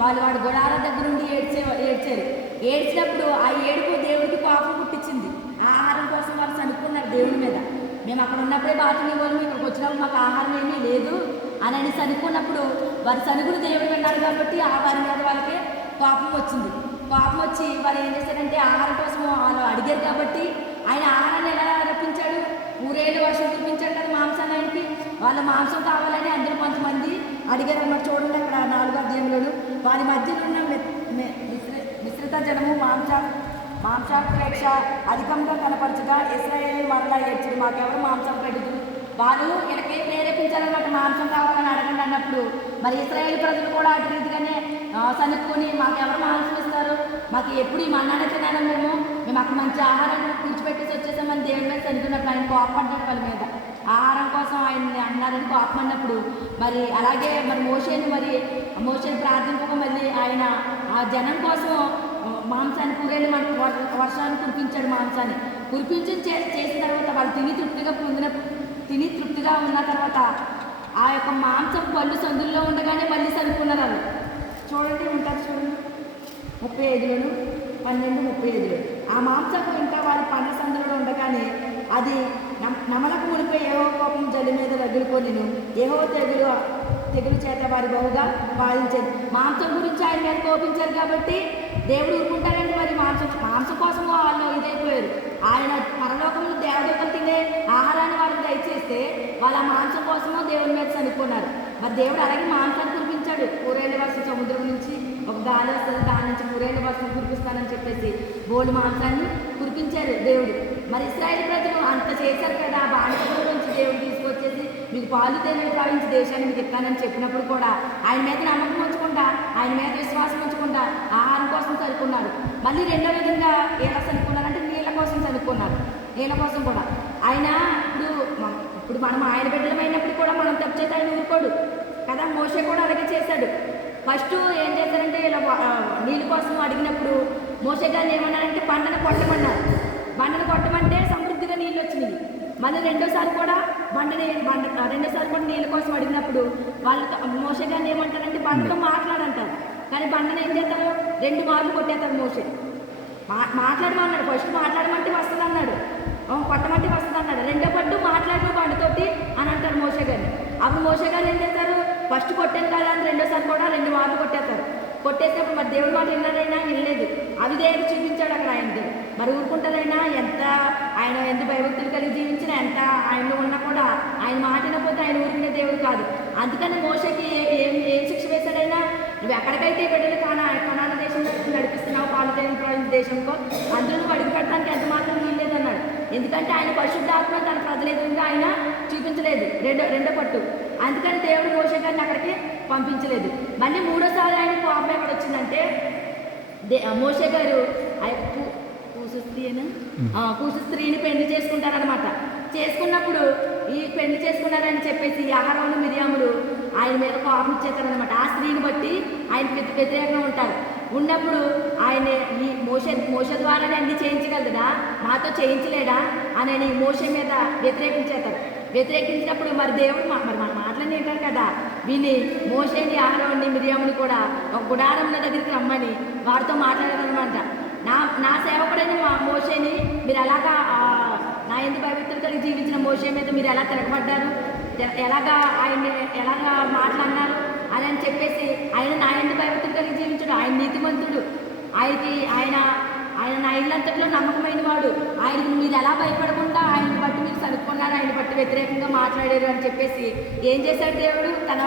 వాళ్ళు వాడు గుడాల దగ్గర ఉండి ఏడ్చే ఏడ్చారు. ఏడ్చినప్పుడు ఆ ఏడుపు దేవుడికి కోపం పుట్టించింది. ఆహారం కోసం వాళ్ళు చనుక్కున్నారు దేవుడి మీద. మేము అక్కడ ఉన్నప్పుడే బాతుని వాళ్ళు ఇక్కడికి వచ్చినప్పుడు మాకు ఆహారం ఏమీ లేదు అని అని చనుక్కున్నప్పుడు వారి చనుకులు దేవుడు విన్నారు కాబట్టి ఆ వారి మీద వాళ్ళకి కోపం వచ్చింది. కోపం వచ్చి వాళ్ళు ఏం చేశారంటే ఆహారం కోసం వాళ్ళు అడిగారు కాబట్టి ఆయన ఆహారాన్ని ఎలా రప్పించాడు? ఊరేళ్ళు వర్షం కురిపించాడు కదా మాంసాన్ని ఆయనకి వాళ్ళ మాంసం కావాలని అందరూ కొంతమంది అడిగారు అన్నమాట. చూడండి అక్కడ నాలుగు అధ్యాయంలోను. వారి మధ్యలో ఉన్న మిశ్రిత జనము మాంస మాంసాపేక్ష అధికంగా కనపరచగా ఇస్రాయేల్ మరలా ఏడ్చింది మాకెవరు మాంసం పెడుతు వాళ్ళు వీళ్ళకి ప్రేరేపించాలన్నమాట మాంసం కావాలని అడగండి అన్నప్పుడు. మరి ఇస్రాయేల్ ప్రజలు కూడా అటు రీతిగానే ఆ, సనుక్కొని మాంసం ఇస్తారు? మాకు ఎప్పుడు ఈ మన్నానే తినాలి మేము. మేము అక్కడ మంచి ఆహారం కూర్చిపెట్టేసి వచ్చేసామని దేవుడి మీద చనిపోయినప్పుడు ఆయన కోపడ్డాడు వాళ్ళ మీద. ఆహారం కోసం ఆయన అన్నారని కోపం అన్నప్పుడు మరి అలాగే మరి మోషేని మరి మోషేని ప్రార్థింపగా మళ్ళీ ఆయన ఆ జనం కోసం మాంసాన్ని కూరేళ్ళు మన వర్షాన్ని కురిపించాడు మాంసాన్ని. కురిపించి చే- చేసిన తర్వాత వాళ్ళు తిని తృప్తిగా పొందిన తిని తృప్తిగా ఉన్న తర్వాత ఆ యొక్క మాంసం పళ్ళు సందుల్లో ఉండగానే మళ్ళీ చనుకున్నారు వాళ్ళు. చూడండి ఉంటారు చూడండి. ముప్పై ఐదులోను పన్నెండు ముప్పై ఐదులో ఆ మాంసపు ఇంకా వాళ్ళు పండ్ల సందులో ఉండగానే అది నమలకు మునిపై ఏవో కోపం జల్లి మీద రగులుకొనిను ఏవో తెగులు తెగులు చేత వారి బహుగా బాధించేది. మాంసం గురించి ఆయన మీద కోపించారు కాబట్టి దేవుడు ఊరుకుంటారండి మరి. మాంసం మాంసం కోసం వాళ్ళు ఇదైపోయారు. ఆయన పరలోకంలో దేవదూతలు తినే ఆహారాన్ని వాళ్ళకి దయచేస్తే వాళ్ళ మాంసం కోసమో దేవుని మీద చనిపోన్నారు మరి దేవుడు అలాగే మాంసాన్ని కురిపించాడు. కూరేళ్ళ వర్షం సముద్రం నుంచి ఒక గాలి వస్తుంది దాని నుంచి కూరేళ్ళ వర్షం కురిపిస్తానని చెప్పేసి బోల్డ్ మాంసాన్ని కురిపించారు దేవుడు. మరి ఇస్రాయేల్ ప్రజలు అంత చేశారు కదా ఆ నుంచి దేవుడు తీసుకొచ్చేసి మీకు పాలు తేనెలు ప్రావించి దేశాన్ని మీకు ఇస్తానని చెప్పినప్పుడు కూడా ఆయన మీద నమ్మకం ఉంచకుండా ఆయన మీద విశ్వాసం ఉంచకుండా ఆహారం కోసం చదువుకున్నారు మళ్ళీ రెండో విధంగా ఎలా చదువుకున్నారంటే నీళ్ళ కోసం చదువుకున్నారు నీళ్ళ కోసం కూడా. ఆయన ఇప్పుడు ఇప్పుడు మనం ఆయన బిడ్డలమైనప్పుడు కూడా మనం తప్పు చేస్తే ఆయన ఊరుకోడు. కదా మోసే కూడా అలాగే చేశాడు. ఫస్ట్ ఏం చేశారంటే ఇలా నీళ్ళ కోసం అడిగినప్పుడు మోసే గారిని ఏమన్నారంటే పంటను కొట్టమన్నారు. బండను కొట్టమంటే సమృద్ధిగా నీళ్ళు వచ్చినాయి. మళ్ళీ రెండోసారి కూడా బండని బండ రెండోసారి కూడా నీళ్ళ కోసం అడిగినప్పుడు వాళ్ళతో మోసే గారిని ఏమంటారంటే బండతో మాట్లాడంటారు. కానీ బండను ఏం చేస్తారు? రెండు మార్లు కొట్టేస్తారు మోసే మా మాట్లాడమన్నాడు. ఫస్ట్ మాట్లాడమంటే వస్తుంది అన్నాడు కొట్టమంటే వస్తుంది అన్నాడు రెండో పట్టు మాట్లాడిన బండితోటి అని అంటారు మోసే గారిని. అప్పుడు మోసే గారు ఏం చేస్తారు? ఫస్ట్ కొట్టాను కదా అని రెండోసారి కూడా రెండు మార్లు కొట్టేస్తారు. కొట్టేసినప్పుడు మరి దేవుడి మాట విన్నారైనా వినలేదు. అవిధేయత చూపించాడు అక్కడ ఆయన దేవుడు. మరి ఊరుకుంటారైనా? ఎంత? ఆయన ఎంత భయభక్తులు కలిగి జీవించినా ఎంత? ఆయనలో ఉన్నా కూడా ఆయన మాటినపోతే ఆయన ఊరుకునే దేవుడు కాదు. అందుకని మోసకి ఏం ఏం శిక్ష వేశాడైనా? నువ్వు ఎక్కడికైతే బిడ్డలు కానా కొనాల దేశంలో నడిపిస్తున్నావు పాలితేని దేశంలో అందులో నువ్వు అడుగు పెట్టడానికి ఎంత మాత్రం వీల్లేదన్నాడు ఎందుకంటే ఆయన పరిశుద్ధాత్మ తన ప్రజల ఎదురుగా ఆయన చూపించలేదు. రెండో రెండో పట్టు. అందుకని దేవుడు మోసే గారిని అక్కడికి పంపించలేదు. మళ్ళీ మూడోసారి ఆయన కోపం ఎక్కడ వచ్చిందంటే దే మోసే గారు ఆ యొక్క పూ- పూసు స్త్రీనా ఆ, పూసు స్త్రీని పెళ్ళి చేసుకుంటారనమాట చేసుకున్నప్పుడు ఈ పెళ్ళి చేసుకున్నారని చెప్పేసి ఆహారంలో మిరియాములు ఆయన మీద కోపం ఇచ్చేస్తారనమాట ఆ స్త్రీని బట్టి ఆయన వ్యతి- వ్యతిరేకంగా ఉంటారు. ఉన్నప్పుడు ఆయన ఈ మోస మోస ద్వారానే అన్ని చేయించగలదా? మాతో చేయించలేడా అని ఆయన ఈ మోస మీద వ్యతిరేకించేస్తారు. వ్యతిరేకించినప్పుడు మరి దేవుడు మా- మరి మన మాటలన్నీ వింటారు కదా. విని మోసేని ఆహారాన్ని మిరియాముని కూడా ఒక గుడారం దగ్గరికి రమ్మని వారితో మాట్లాడారనమాట నా నా సేవకుడైన మా మోసేని మీరు ఎలాగా నా ఎందుకు పవిత్రతలు కలిగి జీవించిన మోసే మీద మీరు ఎలా తిరగబడ్డారు? ఎలాగా ఆయన్ని ఎలాగా మాట్లాడినారు? అని అని చెప్పేసి ఆయన నా ఎందుకు పవిత్రతలు జీవించడు? ఆయన నీతిమంతుడు. ఆయనకి ఆయన ఆయన నా ఇల్లంతట్లో నమ్మకమైన వాడు. ఆయనకు మీరు ఎలా భయపడకుండా ఆయన బట్టి మీరు చదువుకున్నారు ఆయన బట్టి వ్యతిరేకంగా మాట్లాడారు అని చెప్పేసి ఏం చేశాడు దేవుడు? తన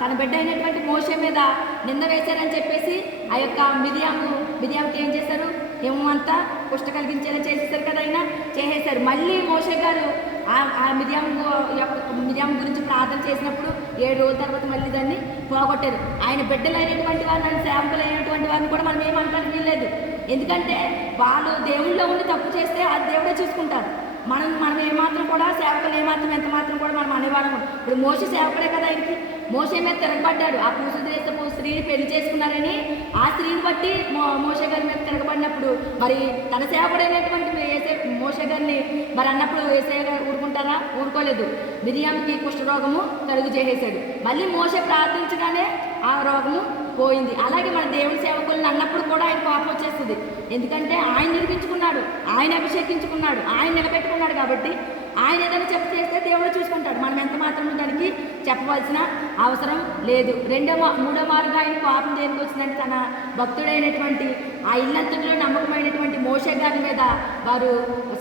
తన బిడ్డ అయినటువంటి మోసే మీద నింద వేశారని చెప్పేసి ఆ యొక్క మిరియాము మిరియాముకి ఏం చేశారు? ఏమంతా పుష్ట కలిగించేలా చేసేసారు కదా ఆయన. చేసేసారు మళ్ళీ మోసే గారు ఆ- ఆ మిరియాం యొక్క మిరియాం గురించి ప్రార్థన చేసినప్పుడు ఏడు రోజుల తర్వాత మళ్ళీ దాన్ని పోగొట్టారు. ఆయన బిడ్డలు అయినటువంటి వారిని ఆయన సేవకులు అయినటువంటి వారిని కూడా మనం ఏమంటానికి వీల్లేదు. ఎందుకంటే వాళ్ళు దేవుళ్ళో ఉండి తప్పు చేస్తే అది దేవుడే చూసుకుంటారు. మనం మనం ఏమాత్రం కూడా సేవకులు ఏమాత్రం ఎంత మాత్రం కూడా మనం అనేవాళ్ళం ఇప్పుడు మోస సేవకుడే కదా ఆయనకి. మోసే మీద తిరగబడ్డాడు. ఆ పూస దేశపు స్త్రీని పెళ్ళి చేసుకున్నారని ఆ స్త్రీని బట్టి మో మోసే గారి మీద తిరగబడినప్పుడు మరి తన సేవకుడైనటువంటి ఏసే మోసే గారిని మరి అన్నప్పుడు ఏసే గారు ఊరుకుంటారా? ఊరుకోలేదు. మిరియానికి కుష్ఠరోగము కలుగు చేసేసాడు మళ్ళీ మోసే ప్రార్థించగానే ఆ రోగము పోయింది. అలాగే మన దేవుని సేవకులను అన్నప్పుడు కూడా ఆయన కోపం వచ్చేస్తుంది. ఎందుకంటే ఆయన నిర్మించుకున్నాడు ఆయన అభిషేకించుకున్నాడు ఆయన నిలబెట్టుకున్నాడు కాబట్టి ఆయన ఏదైనా చెప్ప చేస్తే దేవుడు చూసుకుంటాడు. మనం ఎంత మాత్రం దానికి చెప్పవలసిన అవసరం లేదు. రెండో మూడో మార్గం ఆయన కోపం దేనికి వచ్చిందంటే తన భక్తుడైనటువంటి ఆ ఇల్లంతటిలో నమ్మకమైనటువంటి మోషే గారి మీద వారు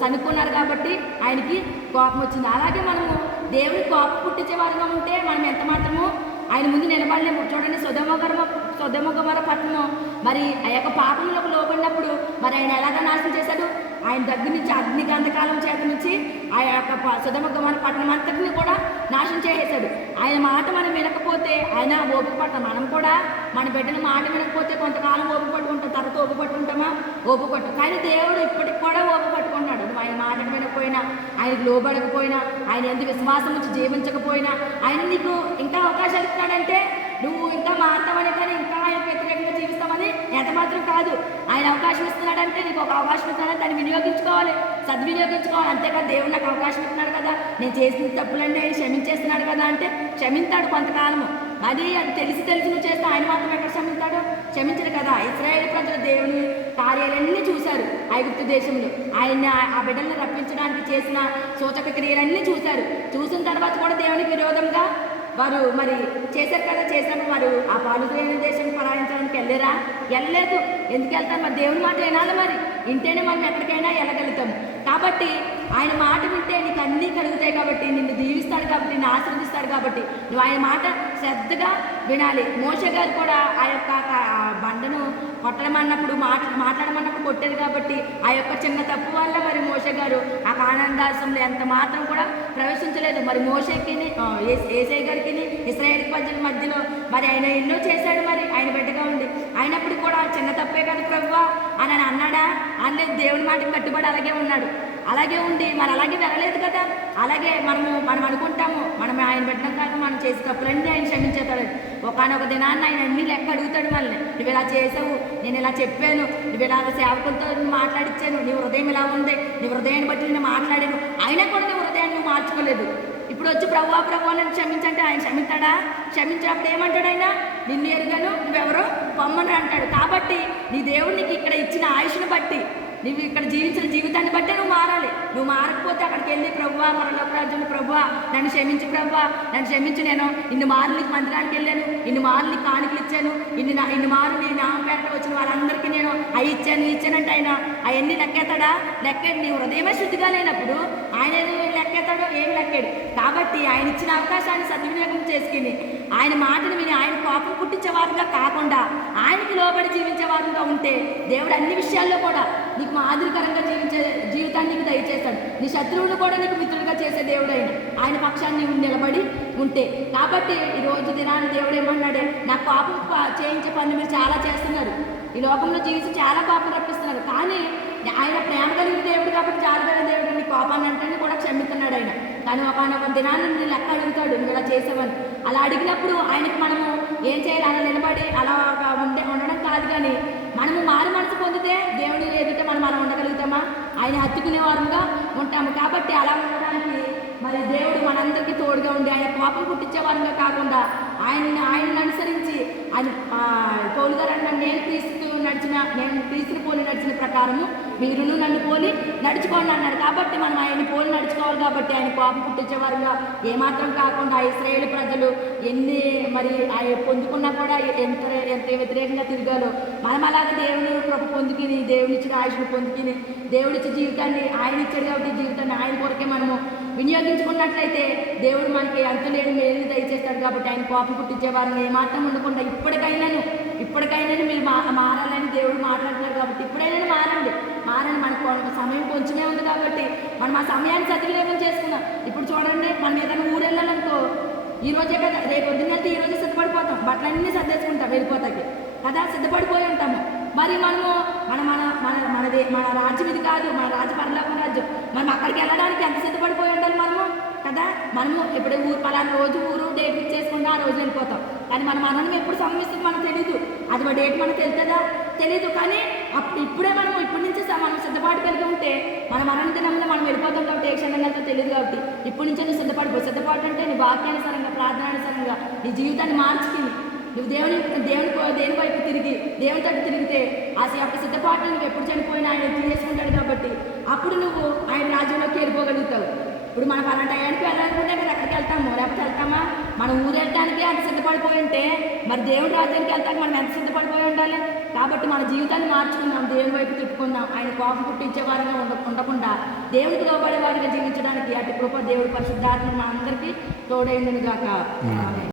సనుక్కున్నారు కాబట్టి ఆయనకి కోపం వచ్చింది. అలాగే మనము దేవుని కోపం పుట్టించే వారుగా ఉంటే మనం ఎంత మాత్రము ఆయన ముందు నిలబడలేము. చూడండి సుధమగరమ సుధమగమర పట్టణం. మరి ఆ యొక్క పాపంలోకి లోబడినప్పుడు మరి ఆయన ఎలాగ నాశనం చేశాడు? ఆయన దగ్గర నుంచి అగ్ని గంధకాలం చేత నుంచి ఆ యొక్క సుధమగమర పట్టణం అంతటిని కూడా నాశనం చేసేశాడు. ఆయన మాట మనం వినకపోతే ఆయన ఓపిక పట్టం మనం కూడా మన బిడ్డల మాట వినకపోతే కొంతకాలం ఓపిక పట్టుకుంటాం తర్వాత ఓపిక పట్టుకుంటామా? ఓపిక పట్టు కానీ దేవుడు ఇప్పటికి కూడా ఓపిక పట్టుకుంటాడు ఆయన మాట వినకపోయినా ఆయనకు లోబడకపోయినా ఆయన ఎంత విశ్వాసం నుంచి జీవించకపోయినా ఆయన నీకు ఇంకా అవకాశాలు ఇస్తున్నాడంటే నువ్వు ఇంకా మారుతామని కానీ ఇంకా ఆయన వ్యతిరేకంగా జీవిస్తామని ఎంత మాత్రం కాదు. ఆయన అవకాశం ఇస్తున్నాడంటే నీకు ఒక అవకాశం ఇస్తున్నాడని దాన్ని వినియోగించుకోవాలి. సద్వినియోగించుకోవాలి. అంతేకాదు దేవుడు నాకు అవకాశం ఇస్తున్నాడు కదా. నేను చేసిన తప్పులన్నీ క్షమించేస్తున్నాడు కదా అంటే క్షమించాడు కొంతకాలము. అది అది తెలిసి తెలిసి నువ్వు చేస్తే ఆయన మాత్రం ఎక్కడ క్షమించాడు? క్షమించడు కదా. ఇస్రాయేల్ ప్రజలు దేవుని కార్యాలన్నీ చూశారు ఐగుప్తు దేశంలో. ఆయన ఆ బిడ్డలను రప్పించడానికి చేసిన సూచక క్రియలన్నీ చూశారు. చూసిన తర్వాత కూడా దేవునికి విరోధంగా వారు మరి చేశారు కదా చేసినప్పుడు వారు ఆ పాలుదైన దేశం పరాయించడానికి వెళ్ళారా? వెళ్ళలేదు. ఎందుకు వెళ్తారు మరి దేవుని మాట వినాలి మరి. ఇంటేనే మనం ఎక్కడికైనా వెళ్ళగలుగుతాం. కాబట్టి ఆయన మాట వింటే నీకు అన్నీ కలుగుతాయి కాబట్టి నిన్ను దీవిస్తాడు కాబట్టి నిన్ను ఆశీర్వదిస్తాడు కాబట్టి నువ్వు ఆయన మాట శ్రద్ధగా వినాలి. మోస గారు కూడా ఆ యొక్క బండను కొట్టడమన్నప్పుడు మాట్లా మాట్లాడమన్నప్పుడు కొట్టారు కాబట్టి ఆ యొక్క చిన్న తప్పు వల్ల మరి మోస గారు ఆ కానందాసంలో ఎంత మాత్రం కూడా ప్రవేశించలేదు. మరి మోసకి ఏసై గారికి ఇస్రాయేల్ ప్రజల మధ్యలో మరి ఆయన ఎన్నో చేశాడు మరి ఆయన బిడ్డగా ఉండి. అయినప్పుడు కూడా చిన్న తప్పే కదా ప్రభు అని అన్నాడా? అన్నది దేవుని మాటకి కట్టుబడి అలాగే ఉన్నాడు. అలాగే ఉండి మరి అలాగే వెళ్ళలేదు కదా. అలాగే మనము మనం అనుకుంటాము మనం ఆయన పెట్టడం కాక మనం చేసే తప్పులన్నీ ఆయన క్షమించేస్తాడు. ఒకనొక దినాన్ని ఆయన అన్ని లెక్క అడుగుతాడు మళ్ళీ నువ్వు ఇలా చేసావు నేను ఇలా చెప్పాను నువ్వు ఇలా సేవకులతో మాట్లాడిచ్చాను నీ హృదయం ఇలా ఉంది నీ హృదయాన్ని బట్టి నేను మాట్లాడాను. అయినా కూడా నీ హృదయాన్ని నువ్వు మార్చుకోలేదు. ఇప్పుడు వచ్చి ప్రభు ప్రభు నన్ను క్షమించంటే ఆయన క్షమించాడా క్షమించినప్పుడు ఏమంటాడు ఆయన? నిన్ను ఎరుగాను నువ్వెవరో? పొమ్మని అంటాడు. కాబట్టి నీ దేవుడు నీకు ఇక్కడ ఇచ్చిన ఆయుష్ను బట్టి నువ్వు ఇక్కడ జీవించిన జీవితాన్ని బట్టే నువ్వు మారాలి. నువ్వు మారకపోతే అక్కడికి వెళ్ళి ప్రభువా పరలోక ప్రభువా నన్ను క్షమించు ప్రభువా నన్ను క్షమించు నేను. ఇన్ని మార్లు మందిరానికి వెళ్ళాను ఇన్ని మార్లు కానుకలు ఇచ్చాను ఇన్ని నా ఇన్ని మారు నీ నామపేట వచ్చిన వాళ్ళందరికీ నేను అవి ఇచ్చాను ఇచ్చానంటే ఆయన అవన్నీ లెక్కేతాడా? లెక్కాడు నీ హృదయమే శుద్ధిగా లేనప్పుడు ఆయన లెక్కేతాడో ఏమి లెక్కేడు. కాబట్టి ఆయన ఇచ్చిన అవకాశాన్ని సద్వినియోగం చేసుకుని ఆయన మాటను విని ఆయన కోపం పుట్టించే వారుగా కాకుండా ఆయనకి లోబడి జీవించే వారుగా ఉంటే దేవుడు అన్ని విషయాల్లో కూడా నీకు మాదిరికరంగా జీవించే జీవితాన్ని నీకు దయచేస్తాడు. నీ శత్రువును కూడా నీకు మిత్రుడిగా చేసే దేవుడు ఆయన ఆయన పక్షాన్ని నీవు నిలబడి ఉంటే. కాబట్టి ఈ రోజు దినాన్ని దేవుడు ఏమన్నాడే? నా పాపం ప- చేయించే పనులు మీరు చాలా చేస్తున్నారు. ఈ లోకంలో జీవించి చాలా పాపం రప్పిస్తున్నారు. కానీ ఆయన ప్రేమ కలిగిన దేవుడు కాబట్టి జాగ్రత్త దేవుడు నీ పాపాన్ని అంటే కూడా క్షమిస్తున్నాడు ఆయన. కానీ ఒకనొక దినాన్ని నేను లెక్క అడుగుతాడు. నువ్వు ఇలా చేసావని. అలా అడిగినప్పుడు ఆయనకి మనము ఏం చేయాలి? అలా నిలబడి అలా ఉండే ఉండడం కాదు కానీ మనము మారు మనసు పొందితే దేవుడు ఎదుట మనం అలా ఉండగలుగుతామా? ఆయన హత్తుకునే వారంగా ఉంటాము. కాబట్టి అలా ఉండడానికి మరి దేవుడు మనందరికీ తోడుగా ఉండి ఆయన కోపం పుట్టించే వారంగా కాకుండా ఆయన ఆయనను అనుసరించి ఆయన ఆ, పౌలు గారు అన్న నేను క్రీస్తు నడిచిన నేను క్రీస్తుని పోలి నడిచిన ప్రకారము మీరును నన్ను పోలి నడుచుకోండి అన్నాడు కాబట్టి మనం ఆయన్ని పోలి నడుచుకోవాలి కాబట్టి ఆయన కోపం పుట్టించేవారుగా. ఏమాత్రం కాకుండా ఇస్రాయేల్ ప్రజలు ఎన్ని మరి ఆయన పొందుకున్నా కూడా ఎంత ఎంత వ్యతిరేకంగా తిరిగాలో మనం అలాగే దేవుని కృప పొందుకుని దేవుని ఇచ్చిన ఆయుష్ను పొందుకుని దేవుడిచ్చిన జీవితాన్ని ఆయన ఇచ్చాడు కాబట్టి జీవితాన్ని ఆయన కొరకే మనము వినియోగించుకున్నట్లయితే దేవుడు మనకి అంతులేని మేలు దయచేస్తాడు కాబట్టి ఆయన కోపం పుట్టించే వారిని ఏమాత్రం ఉండకుండా ఇప్పటికైనాను ఇప్పటికైనా మీరు మా మారాలని దేవుడు మాట్లాడుతున్నారు కాబట్టి ఇప్పుడైనా మారండి. మారండి. మనకు సమయం కొంచెమే ఉంది కాబట్టి మనం ఆ సమయాన్ని సద్వినియోగం చేసుకుందాం. ఇప్పుడు చూడండి మనం ఏదైనా ఊరు వెళ్ళాలనుకో ఈ రోజే కదా రేపు పొద్దున్న వెళ్తే ఈ రోజే సిద్ధపడిపోతాం. బట్టలన్నీ సర్దేసుకుంటాం వెళ్ళిపోతాకి. కదా సిద్ధపడిపోయి ఉంటాము. మరి మనము మన మన మన మనది మన రాజ్యం ఇది కాదు. మన రాజ్య పరలోక రాజ్యం. మనం అక్కడికి వెళ్ళడానికి ఎంత సిద్ధపడిపోయి ఉండాలి మనము? కదా మనము ఇప్పుడు ఊరు పలానా రోజు ఊరు డేట్ చేసుకుంటే ఆ రోజు వెళ్ళిపోతాం. కానీ మన మరణం ఎప్పుడు సంభవిస్తుంది మనకు తెలియదు అది మా డేట్ మనకు తెలుస్తుందా తెలియదు కానీ అప్పుడు ఇప్పుడే మనం ఇప్పటి నుంచి మనం సిద్ధపాటు కలిగి ఉంటే మన మరణ దినంలో మనం వెళ్ళిపోతాం కాబట్టి ఏ క్షణం వెళ్తా తెలియదు కాబట్టి ఇప్పటి నుంచే నువ్వు సిద్ధపాటు సిద్ధపాటు అంటే నీ వాక్యానుసారంగా ప్రార్థనానుసారంగా నీ జీవితాన్ని మార్చుకుని నువ్వు దేవుని దేవుని దేని వైపు తిరిగి దేవుని తట్టు తిరిగితే ఆ యొక్క సిద్ధపాటు నువ్వు ఎప్పుడు చనిపోయినా ఆయన తీసేసుకుంటాడు కాబట్టి అప్పుడు నువ్వు ఆయన రాజ్యంలోకి వెళ్ళిపోగలుగుతావు ఇప్పుడు మనం అలాంటి టయానికి వెళ్ళాలనుకుంటే ఎక్కడికి వెళ్తాము లేకపోతే వెళ్తామా? మనం ఊరు వెళ్ళడానికి అంత సిద్ధపడిపోయి ఉంటే మరి దేవుడి రాజ్యానికి వెళ్తాక మనం ఎంత సిద్ధపడిపోయి ఉండాలి? కాబట్టి మన జీవితాన్ని మార్చుకుందాం దేవుని వైపు తిప్పుకుందాం. ఆయన కోపం పుట్టించే వారిగా ఉండ ఉండకుండా దేవుడికి లోబడే వారిగా జీవించడానికి అటు కృప దేవుడి పరిశుద్ధాత్మ మనందరికీ తోడైందని గాక ఆమేన్.